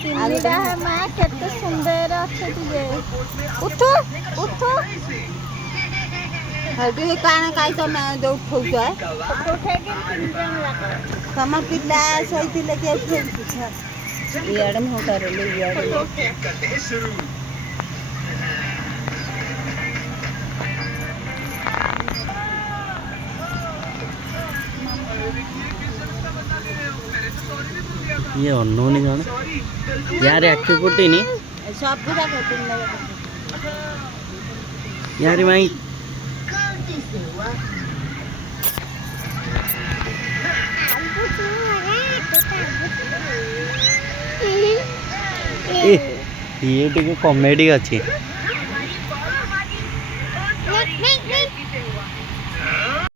ତିନିଟା ମା କେତେ ସୁନ୍ଦର ଅଛନ୍ତି ଉଠୁ ଉଠୁ ହେଠି କାଣା କାଇ ତମେ ଉଠଉଛ ତମ ପିଲା ଶୋଇଥିଲେ କି ଇଆଡ଼େ ମୁଁ କରିଲି ଇଆଡ଼େ ये अनोनी जाने यार आखि फुटीनी सब पूरा यार भाई ये टिके कॉमेडी अच्छी